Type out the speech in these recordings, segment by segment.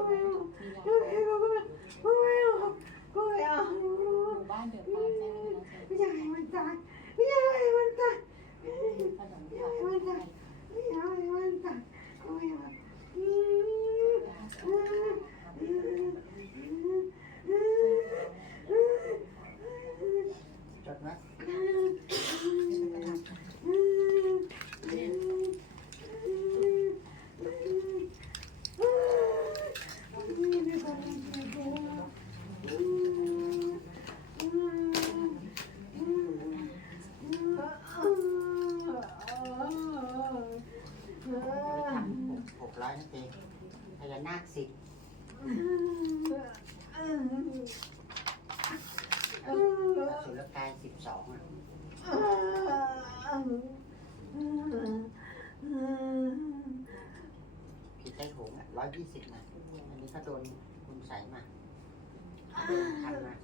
ก็ไม่เอาก็ไม่เอาก็ไม่เอาก็ไม่เอา หมู่บ้านเดือดร้อนใช่ไหมคะ ไม่อยากให้มันตายไม่อยากให้มันตาย ขนมผักไทย ไม่อยากให้มันตายก็ไม่เอาอืม จดไหม ทำหกร้อยนั่นเองพญานาคสิบสุรกายสิบส องอะผีไต้หงอะร้อยยี่สิบนะอันนี้ก็โดนคุณใส่มาโดนทำมา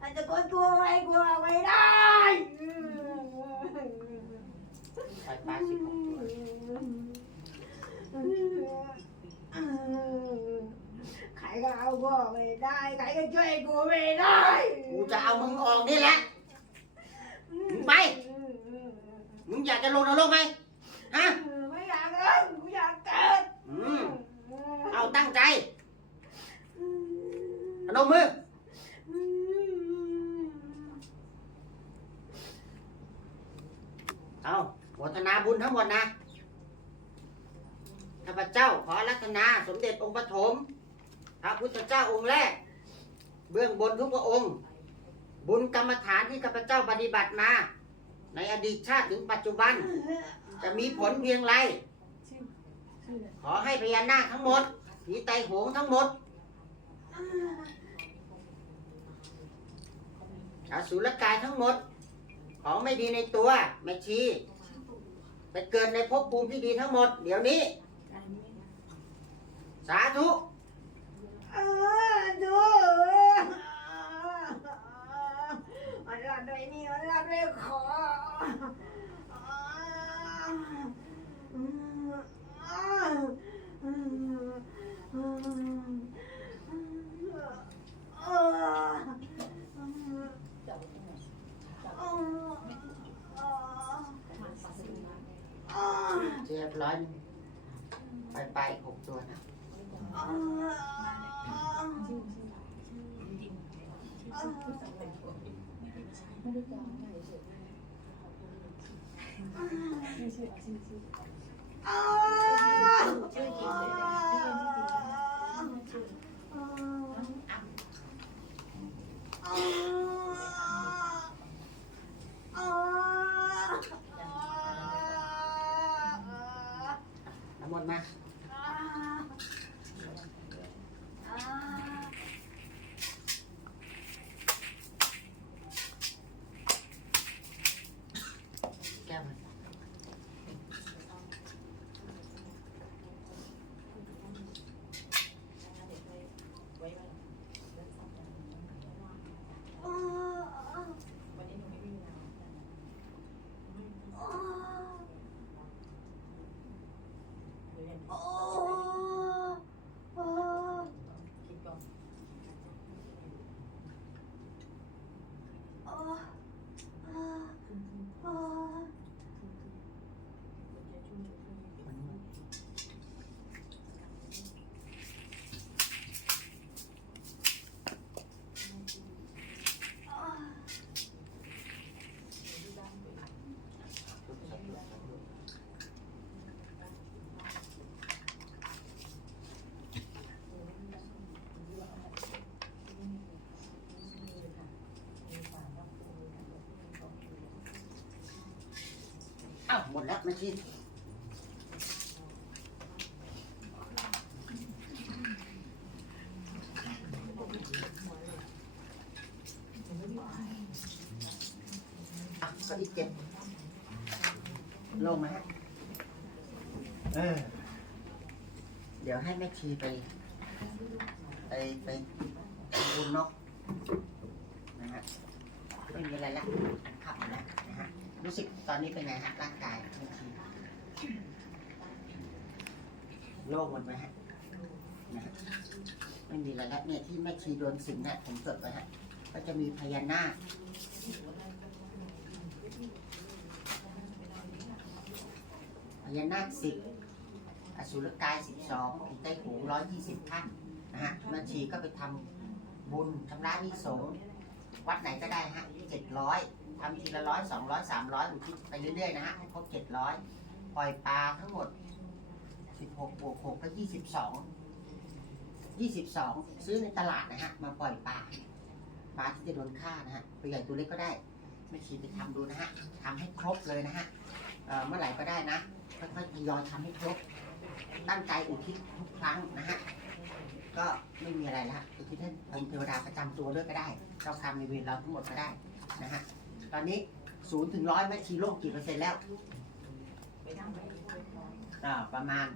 อาจจะกดตัวไม่กลัวไม่ได้ไฟฟ้าสิบหกตัว ใคร ก็เอากูไม่ได้ใครก็ช่วยกูไม่ได้กูจะเอามึงออกนี่แหละ มึงไป มึงอยากจะลงนรกไหมฮะ ไม่อยากเล่นกูอยากเกิดอืมเอาตั้งใจพนมมือ เอาโมทนาบุญทั้งหมดนะข้าพเจ้าขอรัตนาสมเด็จองค์ปฐม พระพุทธเจ้าองค์แรก เบื้องบนทุกพระองค์ บุญกรรมฐานที่ข้าพเจ้าปฏิบัติมา ในอดีตชาติถึงปัจจุบัน จะมีผลเพียงไร ขอให้พญานาคทั้งหมดผีไตโหงทั้งหมดอสุรกายทั้งหมด ของไม่ดีในตัวแม่ชี ไปเกิดในภพภูมิที่ดีทั้งหมด เดี๋ยวนี้ สาธุ เออดูอันละด้วยนี่อันละด้วยคออ จับตรงไหนจับ เออ ประมาณสามสิบล้าน เออ เรียบร้อยไปไปหกตัวนะ เออ ชื่อชื่อชื่อจริงชื่อชื่อสังเกต ไม่ได้จองไก่เฉยชื่อชื่อชื่อชื่อชื่อจริงเลยนะชื่อจริงชื่อน้ำมนต์มาแก้วมัน ไว้ไว้วันนี้หนูไม่มีเวลาเดี๋ยวอย่างคิดก่อน อ้าวหมดแล้วไม่ชินอะก็อีกเจ็ดลงไหมเออ เดี๋ยวให้แม่ชีไป ไปไปดูนกนะฮะไม่มีอะไรละขับแล้วนะ รู้สึกตอนนี้เป็นไงฮะร่างกายแม่ชีโล่งหมันไหมฮะนะฮะไม่มีอะไรแล้วเนี่ยที่แม่ชีโดนสิงเนี่ยผมจดไว้ฮะก็จะมีพญานาคพญานาคสิบอสุรกายสิบสองผีใต้หูร้อยยี่สิบท่านนะฮะแม่ชีก็ไปทำบุญชำระหนี้สงฆ์วัดไหนก็ได้ฮะเจ็ดร้อย ทำทีละร้อยสองร้อยสามร้อยอุทิศไปเรื่อยๆนะฮะให้ครบเจ็ดร้อยปล่อยปลาทั้งหมดสิบหกบวกหกก็ยี่สิบสองยี่สิบสองซื้อในตลาดนะฮะมาปล่อยปลาปลาที่จะโดนฆ่านะฮะตัวใหญ่ตัวเล็กก็ได้ไม่ชีไปทำดูนะฮะทำให้ครบเลยนะฮะเมื่อไหร่ก็ได้นะค่อยๆทยอยทำให้ครบตั้งใจอุทิศทุกครั้งนะฮะก็ไม่มีอะไรละอุทิศให้องค์เทวดาประจำตัวด้วยก็ได้เจ้ากรรมในเวรเราทั้งหมดก็ได้นะฮะ ตอนนี้ศูนย์ถึงร้อยแม่ชีโลกกี่เปอร์เซ็นต์แล้วไปนั่งไปอ่าประมาณ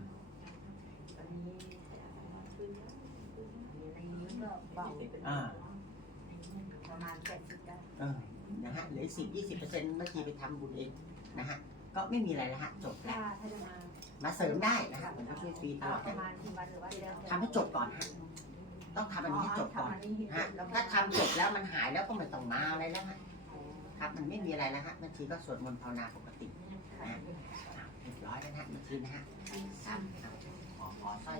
ในนี้ก็เบาอ่าประมาณแปดสิบได้เออนะฮะเหลือสิบยี่สิบเปอร์เซ็นต์เมื่อกี้ไปทำบุญเองนะฮะก็ไม่มีอะไรแล้วฮะจบแล้ถ้าวถ้าจะมามาเสริมได้นะฮะผมก็ช่วยฟรีตลอดประมาณกี่วันหรือว่าเดือนทำให้จบก่อนฮะต้องทำอันนี้ให้จบก่อนทำอันนี้ให้จฮะบแล้วก็ถ้าทำจบแล้วมันหายแล้วก็ไม่ต้องมาอะไรแล้วฮะ ครับ มันไม่มีอะไรแล้วฮะบางทีก็สวดมนต์ภาวนาปกตินะฮะเรียบร้อยแล้วนะฮะบางทีนะฮะครับครับขอขอสร้อย